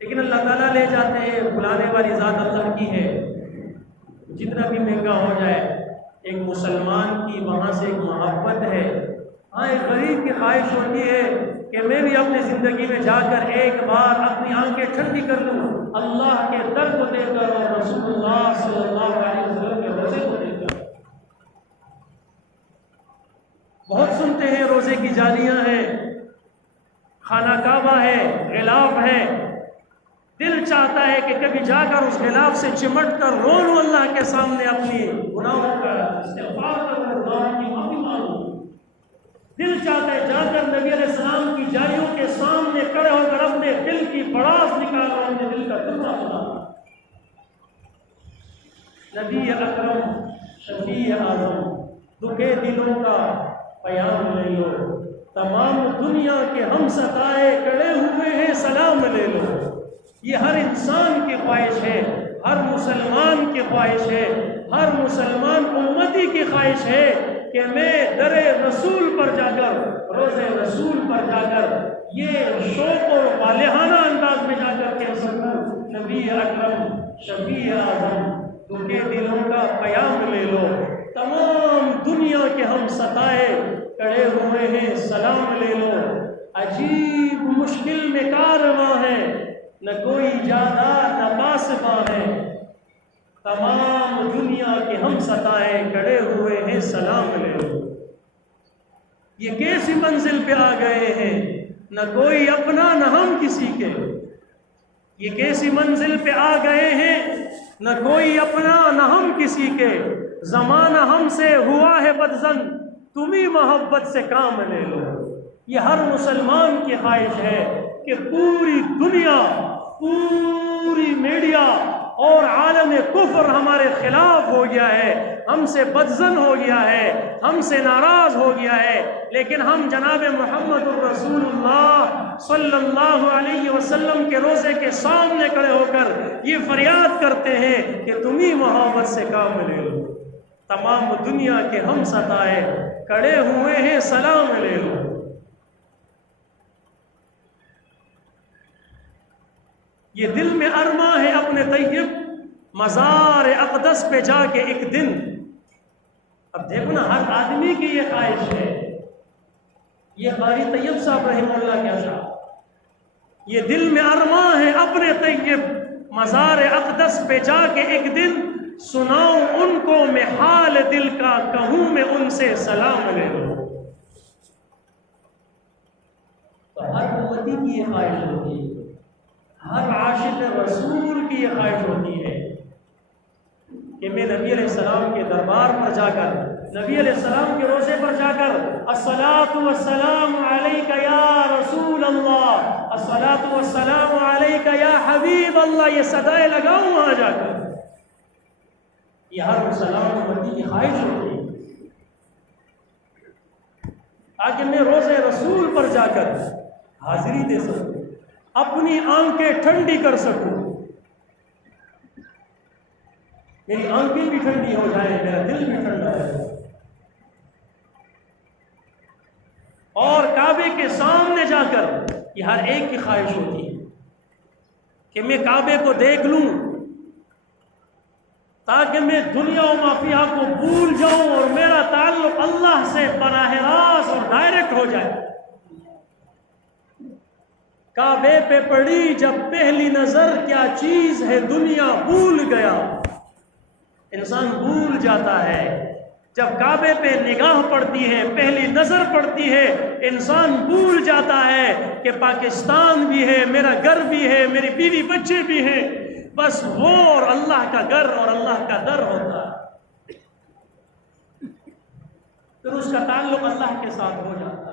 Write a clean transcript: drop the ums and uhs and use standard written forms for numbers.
लेकिन अल्लाह ताला ले जाते हैं, बुलाने वाली ज़ात अल्लाह की है। जितना भी महंगा हो जाए, एक मुसलमान की वहाँ से एक मोहब्बत है। हाँ, एक गरीब की ख्वाहिश होती है कि मैं भी अपनी ज़िंदगी में जाकर एक बार अपनी आंखें ठंडी कर लूँ अल्लाह के दर को देकर और रसूलुल्लाह सल्लल्लाहु अलैहि वसल्लम के रोज़े को देकर। बहुत सुनते हैं रोज़े की जालियाँ हैं, खाना काबा है, गिलाफ है। दिल चाहता है कि कभी जाकर उस गिलाफ से चिमट कर रो लूं अल्लाह के सामने, अपनी गुनाहों का इस्तिग़फ़ार करूं, गुनाहों की माफ़ी मांगूं। दिल चाहता है जाकर नबी अलैहिस्सलाम की जालियों के सामने खड़े होकर अपने दिल की भड़ास निकाल और अपने दिल का टुकड़ा सुना। नबी अकरम शफी आज़म दुखे दिलों का पयाम ले लो, तमाम दुनिया के हम सताए खड़े हुए हैं सलाम ले लो। ये हर इंसान की ख्वाहिश है, हर मुसलमान की ख्वाहिश है, हर मुसलमान उम्मती की ख्वाहिश है कि मैं दरे रसूल पर जाकर, रोज़े रसूल पर जाकर ये शौक़ और वालिहाना अंदाज में जाकर कह सकूं, नबी अकरम शफी आज़म दुखे दिलों का पयाम ले लो, तमाम दुनिया के हम सताए खड़े हुए हैं सलाम ले लो। अजीब मुश्किल में कारवां है, न कोई ज्यादा न पासबा है, तमाम दुनिया के हम सताए खड़े हुए हैं सलाम ले लो। ये कैसी मंजिल पे आ गए हैं, न कोई अपना न हम किसी के। ये कैसी मंजिल पे आ गए हैं, न कोई अपना न हम किसी के। जमाना हमसे हुआ है बदजन, तुम्ही मोहब्बत से काम ले लो। ये हर मुसलमान की ख्वाहिश है कि पूरी दुनिया, पूरी मीडिया और आलम कुफ्र हमारे खिलाफ हो गया है, हमसे बदजन हो गया है, हमसे नाराज हो गया है, लेकिन हम जनाब मुहम्मदुर रसूलुल्लाह सल्लल्लाहु अलैहि वसल्लम के रोज़े के सामने खड़े होकर ये फरियाद करते हैं कि तुम ही मोहब्बत से काम ले लो। तमाम दुनिया के हम सताए खड़े हुए हैं सलाम ले लो। ये दिल में अरमा है अपने तैयब मज़ार अक़दस पे जाके एक दिन। अब देखो ना, हर आदमी की ये ख्वाहिश है। ये क़ारी तैयब साहब रहमतुल्लाह क्या साहब, ये दिल में अरमा है अपने तैयब मज़ार अक़दस पे जाके एक दिन सुनाऊं उनको मैं हाल दिल का, कहूं मैं उनसे सलाम ले लो। तो हर उम्मती की ये ख्वाहिश होती है, हर आशिक़ रसूल की ये ख्वाहिश होती है कि मैं नबी अलैहिस्सलाम के दरबार पर जाकर, नबी अलैहिस्सलाम के रोज़े पर जाकर अस्सलातु वस्सलामु अलैका या रसूल अल्लाह, अस्सलातु वस्सलामु अलैका या हबीब अल्लाह, ये सदाएं लगाऊं वहां जाकर। ये हर मुसलमान उम्मती की ख्वाहिश होती है ताकि मैं रोज़े रसूल पर जाकर हाजिरी दे सकूं, अपनी आंखें ठंडी कर सकूं, मेरी आंखें भी ठंडी हो जाए, मेरा दिल भी ठंडा है। और काबे के सामने जाकर ये हर एक की ख्वाहिश होती है कि मैं काबे को देख लूं ताकि मैं दुनिया और माफिया को भूल जाऊं और मेरा ताल्लुक अल्लाह से बराह रास्त और डायरेक्ट हो जाए। काबे पे पड़ी जब पहली नजर क्या चीज है दुनिया भूल गया। इंसान भूल जाता है जब काबे पे निगाह पड़ती है, पहली नजर पड़ती है, इंसान भूल जाता है कि पाकिस्तान भी है, मेरा घर भी है, मेरी बीवी बच्चे भी हैं। बस वो और अल्लाह का घर और अल्लाह का दर होता है, फिर उसका ताल्लुक अल्लाह के साथ हो जाता है।